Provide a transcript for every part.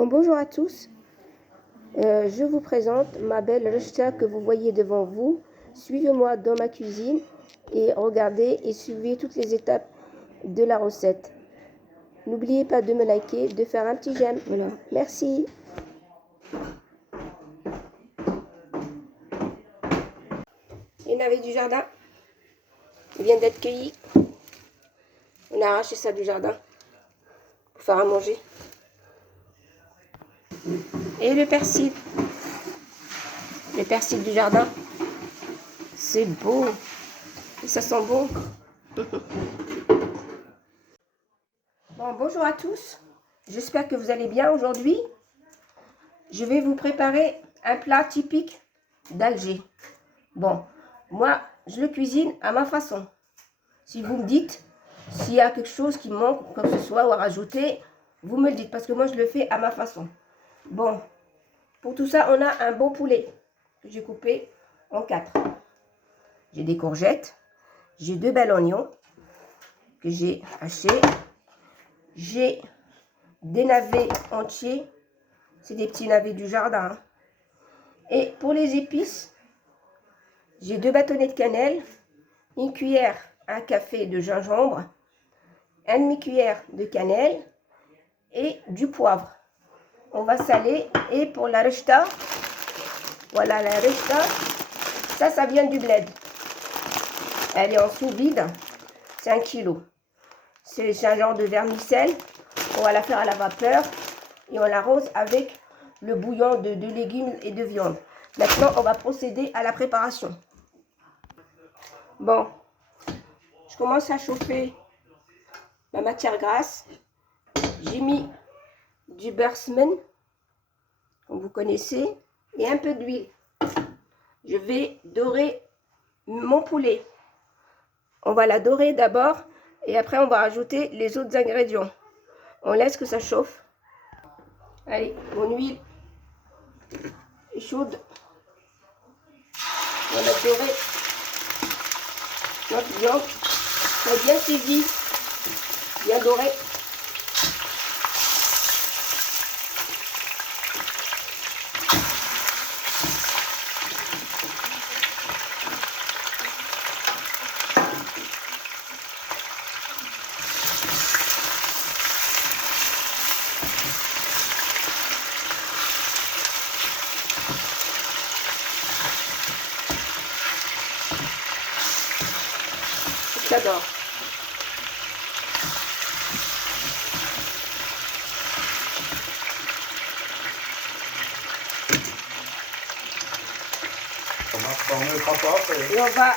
Bon, bonjour à tous. Je vous présente ma belle rechta que vous voyez devant vous. Suivez-moi dans ma cuisine et regardez et suivez toutes les étapes de la recette. N'oubliez pas de me liker, de faire un petit j'aime. Voilà. Merci. Les navets du jardin, ils viennent d'être cueillis. On a arraché ça du jardin pour faire à manger. Et le persil du jardin, c'est beau et ça sent bon. Bon, bonjour à tous, j'espère que vous allez bien aujourd'hui. Je vais vous préparer un plat typique d'Alger. Bon, moi je le cuisine à ma façon. Si vous me dites s'il y a quelque chose qui manque, quoi que ce soit, ou à rajouter, vous me le dites parce que moi je le fais à ma façon. Bon, pour tout ça, on a un bon poulet que j'ai coupé en 4. J'ai des courgettes, j'ai 2 bels oignons que j'ai hachés, j'ai des navets entiers, c'est des petits navets du jardin. Et pour les épices, j'ai 2 bâtonnets de cannelle, une cuillère à café de gingembre, une demi-cuillère de cannelle et du poivre. On va saler. Et pour la rechta, voilà la rechta, ça vient du bled. Elle est en sous vide, c'est 1 kg. C'est un genre de vermicelle. On va la faire à la vapeur et on l'arrose avec le bouillon de légumes et de viande. Maintenant, on va procéder à la préparation. Bon, je commence à chauffer ma matière grasse. J'ai mis du beurre semaine, comme vous connaissez, et un peu d'huile. Je vais dorer mon poulet. On va la dorer d'abord et après on va rajouter les autres ingrédients. On laisse que ça chauffe. Allez, mon huile est chaude. On va dorer notre viande. C'est bien saisi, bien doré. J'adore. Et on va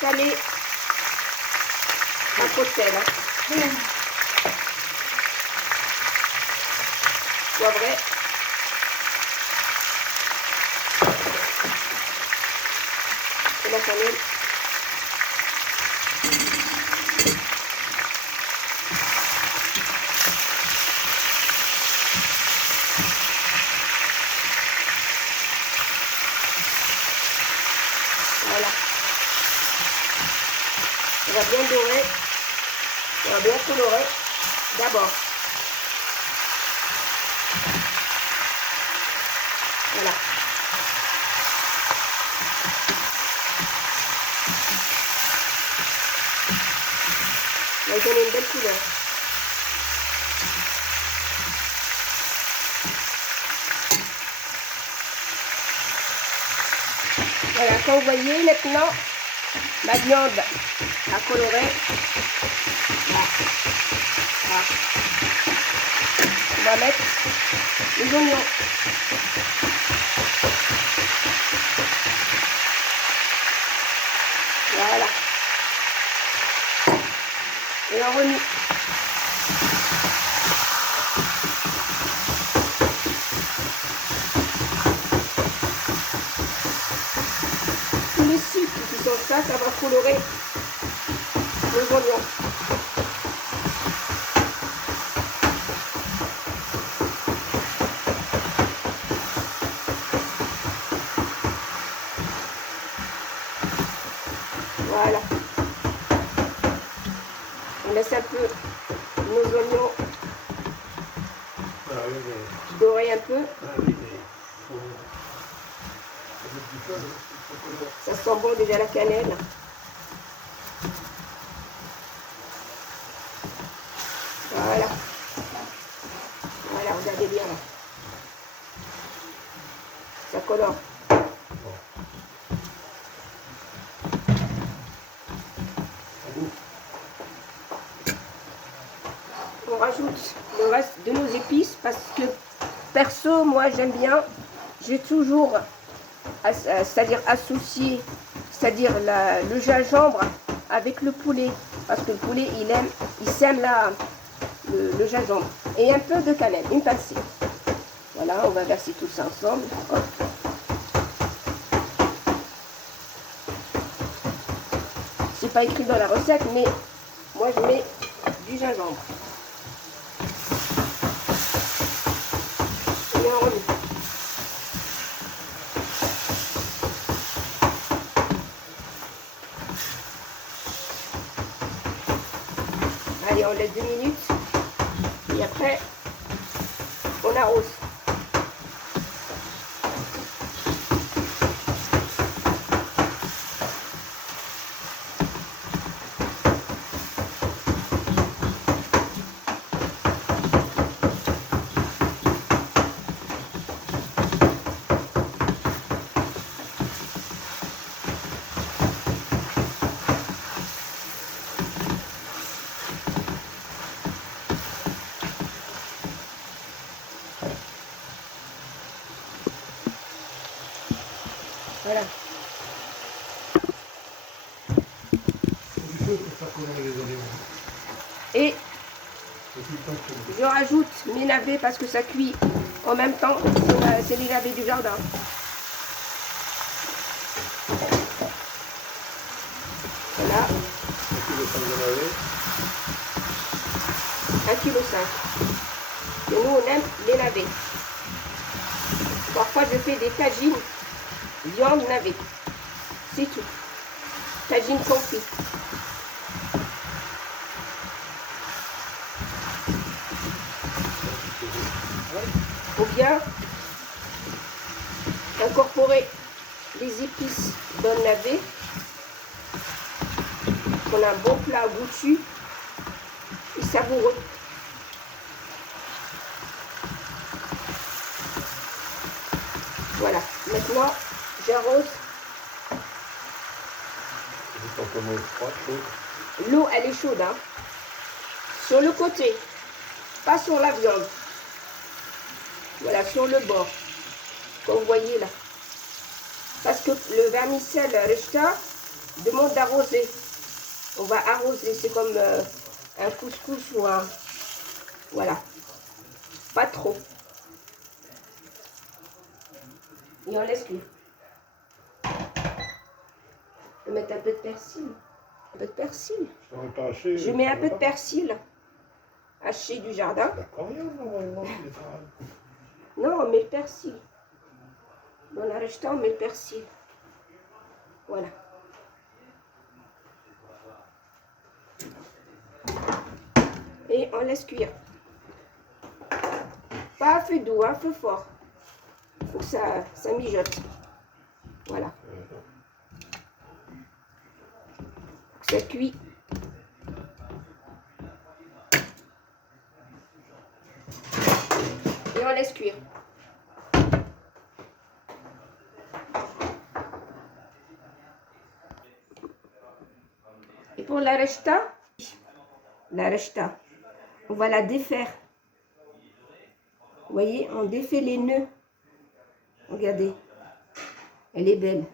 saler la peau de sel. Poivré. Et la cannelle. Voilà. On va bien dorer. On va bien colorer d'abord. Voilà. On va donner une belle couleur. Voilà, comme vous voyez maintenant, ma viande a coloré. Voilà. On va mettre les oignons. Voilà. Et on remet. Les sucres qui sont ça va colorer les oignons. Voilà. On laisse un peu nos oignons Dorer un peu. Ça sent bon déjà la cannelle. Voilà. Voilà, regardez bien là. Ça colore. On rajoute le reste de nos épices parce que perso, moi j'aime bien. J'ai toujours, c'est-à-dire associé, c'est-à-dire le gingembre avec le poulet. Parce que le poulet, il sème le gingembre. Et un peu de cannelle, une pincée. Voilà, on va verser tout ça ensemble. Hop. C'est pas écrit dans la recette, mais moi je mets du gingembre. Et on remet. Allez, on laisse 2 minutes. Et après, on arrose. Voilà. Et je rajoute mes navets parce que ça cuit en même temps. C'est les navets du jardin. Voilà. 1,5 kg. Et nous, on aime les navets. Parfois, je fais des tagines, viande navet. C'est tout. Tagine confit. Ou bien incorporer les épices dans le navet. On a un bon plat goûtu et savoureux. Voilà, maintenant j'arrose. L'eau elle est chaude, hein. Sur le côté, pas sur la viande. Voilà, sur le bord, comme vous voyez là. Parce que le vermicelle rechta demande d'arroser. On va arroser, c'est comme un couscous ou un... Voilà, pas trop. Et on laisse cuire. Je vais mettre un peu de persil. Un peu de persil. Je mets un peu de persil haché du jardin. Non, on met le persil. Dans la rechta, on met le persil. Voilà. Et on laisse cuire. Pas à feu doux, un feu fort. Il faut que ça mijote. Voilà. Faut que ça cuit. Et on laisse cuire. Et pour la rechta, on va la défaire. Vous voyez, on défait les nœuds. Regardez, elle est belle.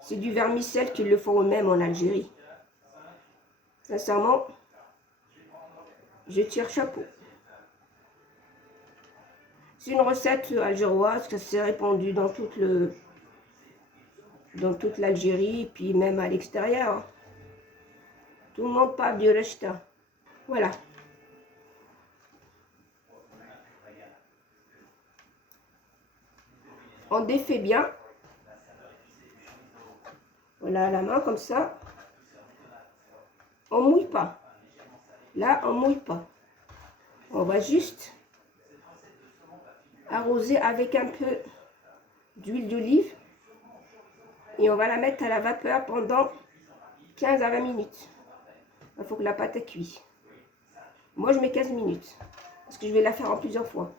C'est du vermicelle qu'ils le font eux-mêmes en Algérie. Sincèrement, je tire chapeau. C'est une recette algéroise qui s'est répandue dans toute l'Algérie, puis même à l'extérieur. Tout le monde parle du rechta. Voilà. On défait bien. Voilà, à la main comme ça. On mouille pas. Là, on mouille pas. On va juste arroser avec un peu d'huile d'olive et on va la mettre à la vapeur pendant 15 à 20 minutes. Il faut que la pâte est cuite. Moi, je mets 15 minutes parce que je vais la faire en plusieurs fois.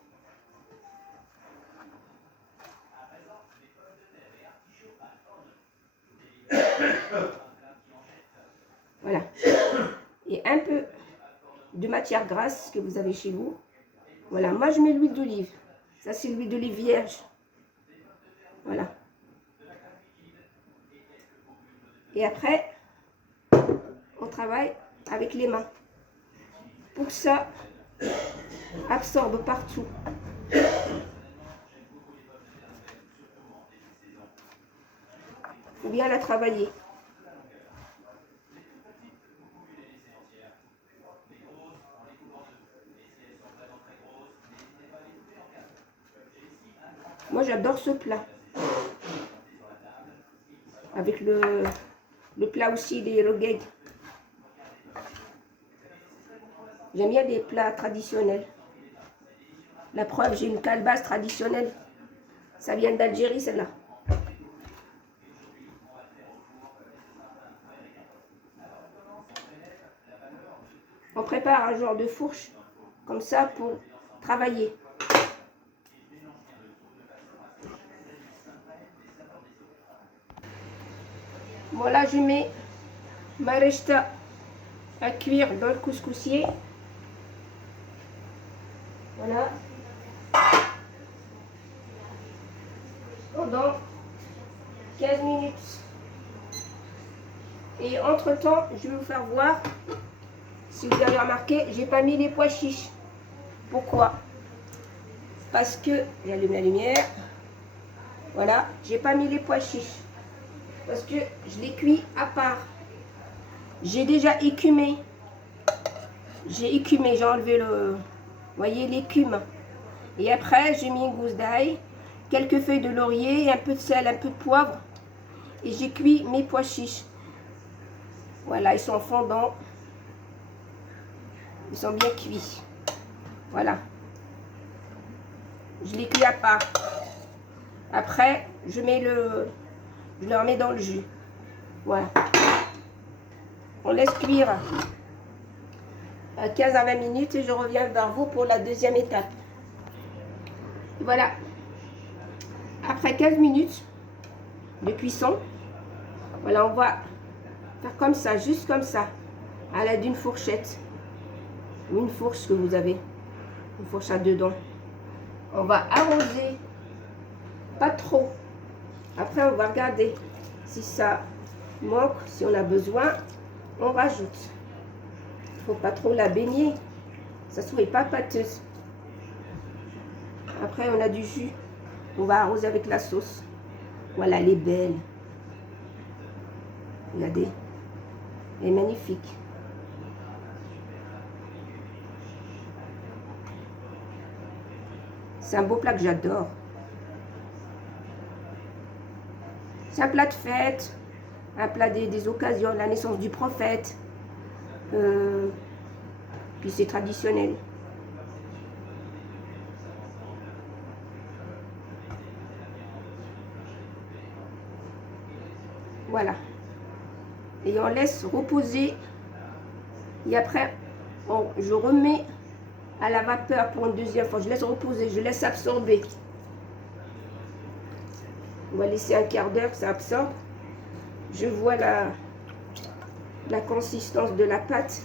Voilà. Et un peu de matière grasse que vous avez chez vous. Voilà, moi je mets l'huile d'olive. Ça c'est l'huile d'olive vierge. Voilà. Et après, on travaille avec les mains. Pour que ça absorbe partout. Il faut bien la travailler. Moi j'adore ce plat. Avec le plat aussi des roguettes. J'aime bien les plats traditionnels. La preuve, j'ai une calebasse traditionnelle. Ça vient d'Algérie, celle-là. On prépare un genre de fourche, comme ça, pour travailler. Voilà, je mets ma rechta à cuire dans le couscoussier. Voilà. Pendant 15 minutes. Et entre-temps, je vais vous faire voir, si vous avez remarqué, j'ai pas mis les pois chiches. Pourquoi? Parce que, j'allume la lumière. Voilà, j'ai pas mis les pois chiches. Parce que je les cuis à part. J'ai déjà écumé. J'ai écumé, j'ai enlevé le... Vous voyez l'écume. Et après, j'ai mis une gousse d'ail, quelques feuilles de laurier, un peu de sel, un peu de poivre. Et j'ai cuit mes pois chiches. Voilà, ils sont fondants. Ils sont bien cuits. Voilà. Je les cuis à part. Après, je le remets dans le jus. Voilà. On laisse cuire 15 à 20 minutes et je reviens vers vous pour la deuxième étape. Voilà. Après 15 minutes de cuisson, voilà, on va faire comme ça, juste comme ça, à l'aide d'une fourchette. Ou une fourche que vous avez. Une fourche à deux dents. On va arroser. Pas trop. Après, on va regarder si ça manque, si on a besoin, on rajoute. Il ne faut pas trop la baigner. Ça ne soit pas pâteuse. Après, on a du jus. On va arroser avec la sauce. Voilà, elle est belle. Regardez. Elle est magnifique. C'est un beau plat que j'adore. C'est un plat de fête, un plat des occasions, la naissance du prophète. Puis c'est traditionnel. Voilà. Et on laisse reposer. Et après, je remets à la vapeur pour une deuxième fois. Je laisse reposer, je laisse absorber. On va laisser un quart d'heure que ça absorbe. Je vois la consistance de la pâte.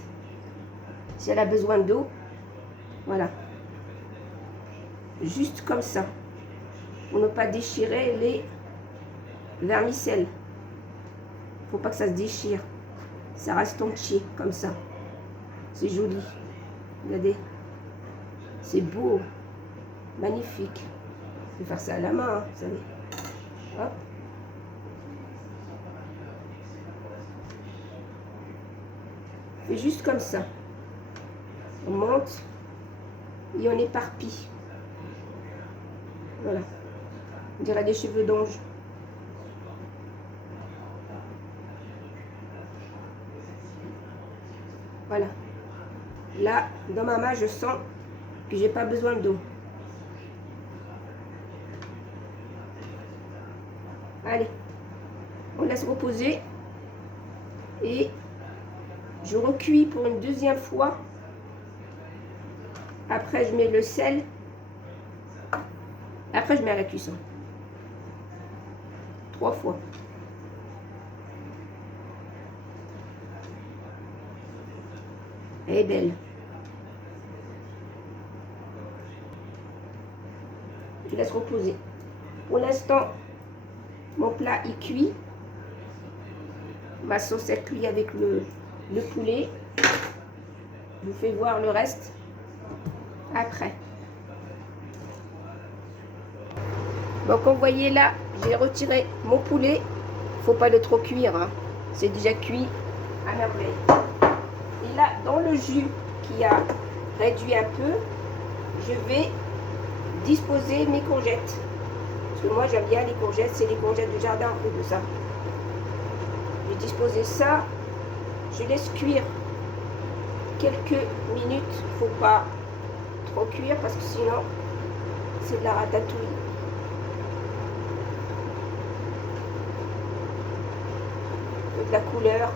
Si elle a besoin d'eau. Voilà. Juste comme ça. Pour ne pas déchirer les vermicelles. Faut pas que ça se déchire. Ça reste entier, comme ça. C'est joli. Regardez. C'est beau. Magnifique. Je vais faire ça à la main, hein, vous savez. Hop. C'est juste comme ça. On monte et on éparpille. Voilà. On dirait des cheveux d'ange. Voilà. Là, dans ma main, je sens Puis j'ai pas besoin d'eau. Allez, on laisse reposer. Et je recuis pour une deuxième fois. Après, je mets le sel. Après, je mets à la cuisson. 3 fois. Elle est belle. Je laisse reposer. Pour l'instant, mon plat est cuit. Ma sauce est cuite avec le poulet. Je vous fais voir le reste après. Donc, comme vous voyez là, j'ai retiré mon poulet. Faut pas le trop cuire, hein. C'est déjà cuit à merveille. Et là, dans le jus qui a réduit un peu, je vais disposer mes courgettes. Parce que moi, j'aime bien les courgettes. C'est les courgettes du jardin en plus de ça. Je vais disposer ça. Je laisse cuire quelques minutes. Faut pas trop cuire parce que sinon, c'est de la ratatouille. De la couleur,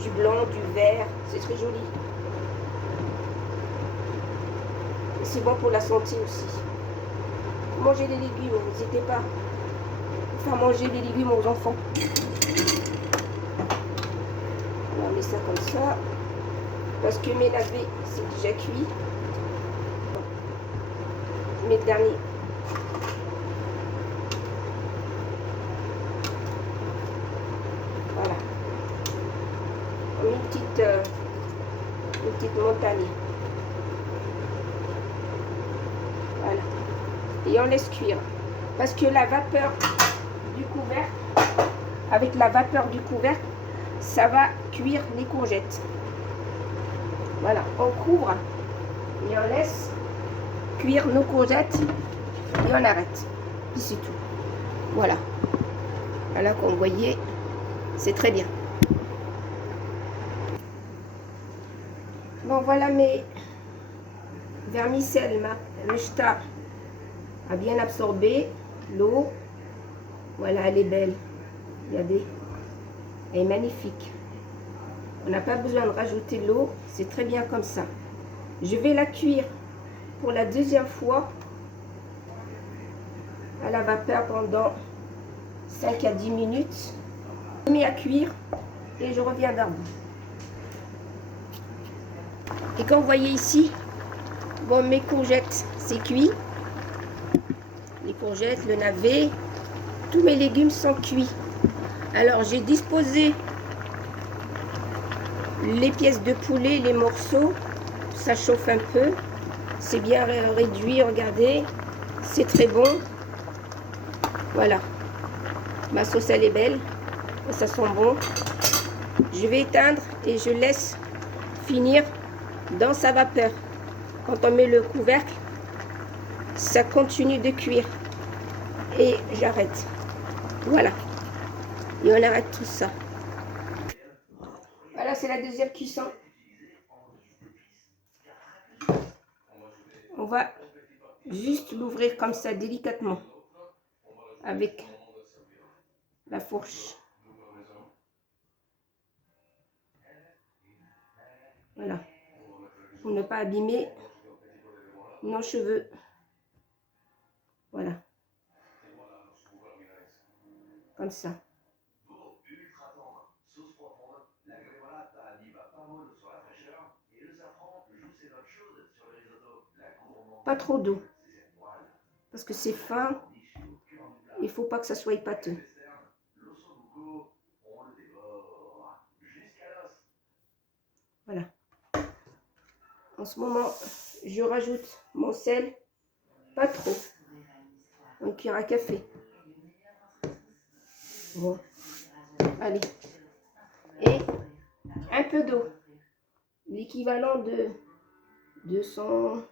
du blanc, du vert, c'est très joli. Et c'est bon pour la santé aussi. Mangez des légumes, n'hésitez pas à faire manger des légumes aux enfants. On va mettre ça comme ça. Parce que mes navets, c'est déjà cuit. Je mets le dernier. Voilà. Une petite montagne. Voilà. Et on laisse cuire. Parce que la vapeur du couvercle, avec la vapeur du couvercle, ça va cuire les courgettes. Voilà, on couvre et on laisse cuire nos courgettes et on arrête. Puis c'est tout. Voilà. Voilà, comme vous voyez, c'est très bien. Bon, voilà mes vermicelles. Le shta a bien absorbé l'eau. Voilà, elle est belle. Regardez, elle est magnifique. On n'a pas besoin de rajouter de l'eau, c'est très bien comme ça. Je vais la cuire pour la deuxième fois à la vapeur pendant 5 à 10 minutes. Je mets à cuire et je reviens vers vous. Et comme vous voyez ici, bon, mes courgettes, c'est cuit. Les courgettes, le navet, tous mes légumes sont cuits. Alors, j'ai disposé les pièces de poulet, les morceaux. Ça chauffe un peu. C'est bien réduit, regardez. C'est très bon. Voilà. Ma sauce, elle est belle. Et ça sent bon. Je vais éteindre et je laisse finir dans sa vapeur. Quand on met le couvercle, ça continue de cuire. Et j'arrête. Voilà. Et on arrête tout ça. Voilà, c'est la deuxième cuisson. On va juste l'ouvrir comme ça, délicatement. Avec la fourche. Voilà. Pour ne pas abîmer nos cheveux. Voilà. Comme ça. Pas trop d'eau. Parce que c'est fin. Il ne faut pas que ça soit pâteux. Voilà. En ce moment, je rajoute mon sel. Pas trop. Une cuillère à café. Bon. Allez. Et un peu d'eau. L'équivalent de 200,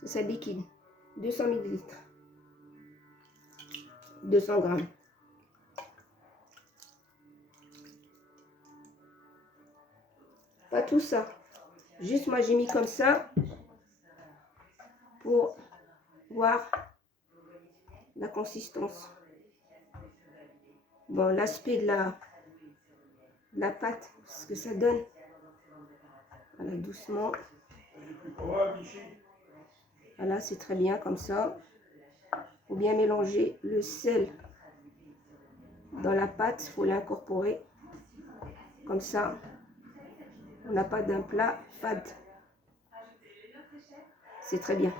c'est ça liquide. 200 ml. 200 grammes. Pas tout ça. Juste moi j'ai mis comme ça. pour voir la consistance. Bon, l'aspect de la pâte, ce que ça donne. Voilà, doucement. Voilà, c'est très bien comme ça. Il faut bien mélanger le sel dans la pâte, il faut l'incorporer. Comme ça, on n'a pas d'un plat fade. C'est très bien.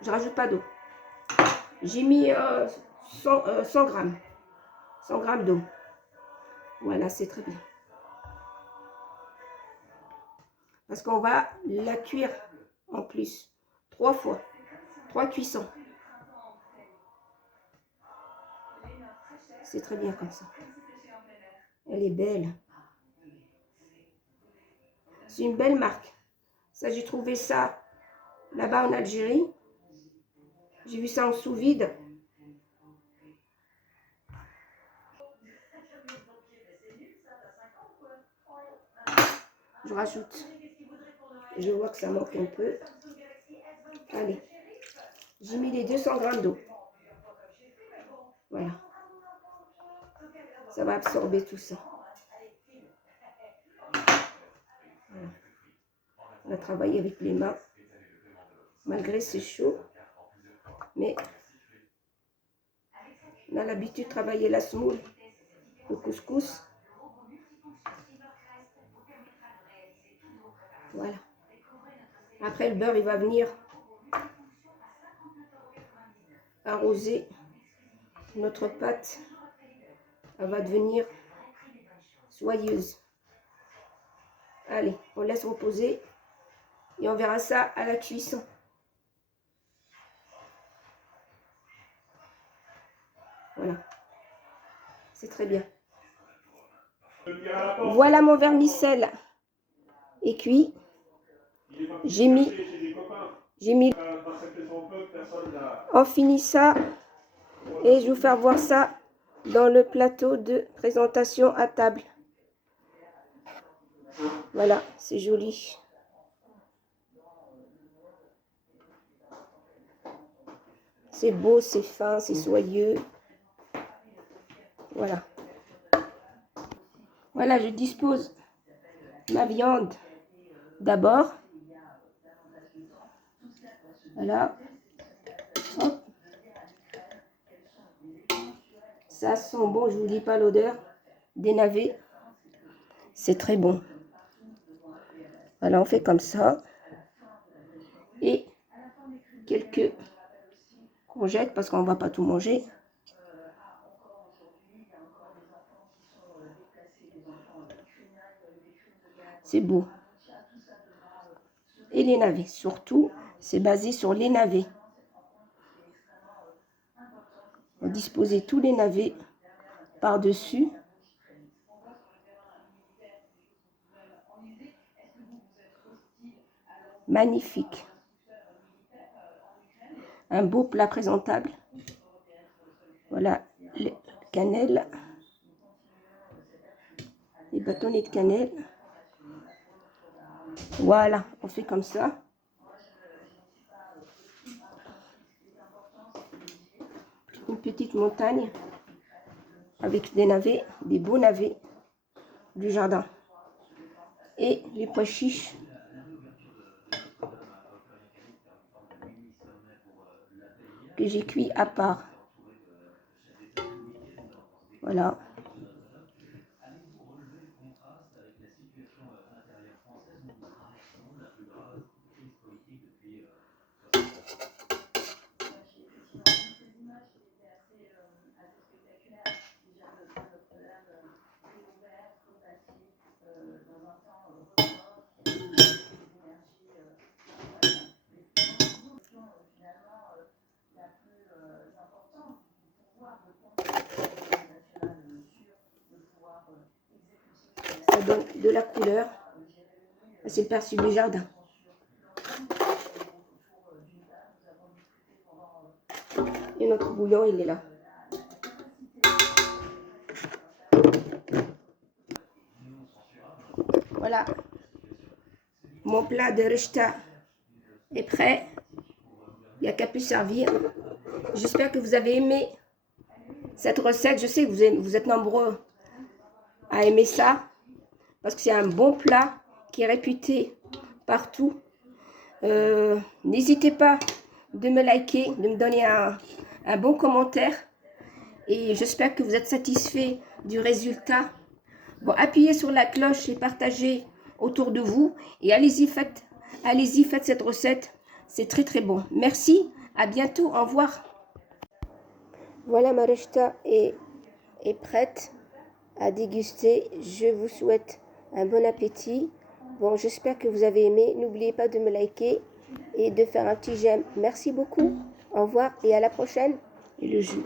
Je rajoute pas d'eau. J'ai mis 100 grammes. 100 grammes d'eau. Voilà, c'est très bien. Parce qu'on va la cuire en plus. 3 fois. 3 cuissons. C'est très bien comme ça. Elle est belle. C'est une belle marque. Ça, j'ai trouvé ça là-bas en Algérie. J'ai vu ça en sous-vide. Je rajoute. Je vois que ça manque un peu. Allez. J'ai mis les 200 grammes d'eau. Voilà. Ça va absorber tout ça. Voilà. On va travailler avec les mains. Malgré c'est chaud. Mais on a l'habitude de travailler la semoule, le couscous. Voilà. Après le beurre, il va venir arroser notre pâte. Elle va devenir soyeuse. Allez, on laisse reposer et on verra ça à la cuisson. Voilà. C'est très bien. Voilà mon vermicelle est cuit. J'ai mis. On finit ça et je vais vous faire voir ça dans le plateau de présentation à table. Voilà, c'est joli. C'est beau, c'est fin, c'est soyeux. Voilà. Voilà, je dispose ma viande d'abord. Voilà. Hop. Ça sent bon, je ne vous dis pas l'odeur des navets. C'est très bon. Voilà, on fait comme ça. Et quelques courgettes, parce qu'on ne va pas tout manger. C'est beau. Et les navets, surtout, c'est basé sur les navets. On va disposer tous les navets par-dessus. Magnifique. Un beau plat présentable. Voilà, les cannelle. Les bâtonnets de cannelle. Voilà, on fait comme ça. Une petite montagne avec des navets, des beaux navets du jardin. Et les pois chiches. Que j'ai cuit à part. Voilà. Ça donne de la couleur. C'est le persil du jardin. Et notre bouillon, il est là. Voilà. Mon plat de rechta est prêt. Il n'y a qu'à plus servir. J'espère que vous avez aimé cette recette. Je sais que vous êtes nombreux à aimer ça. Parce que c'est un bon plat qui est réputé partout. N'hésitez pas de me liker, de me donner un bon commentaire. Et j'espère que vous êtes satisfait du résultat. Bon, appuyez sur la cloche et partagez autour de vous. Et allez-y, faites cette recette. C'est très très bon. Merci, à bientôt, au revoir. Voilà, ma rechta est prête à déguster. Je vous souhaite un bon appétit. Bon, j'espère que vous avez aimé. N'oubliez pas de me liker et de faire un petit j'aime. Merci beaucoup. Au revoir et à la prochaine. Et le jus.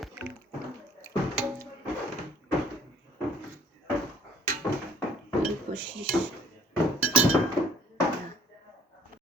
Les pois chiches.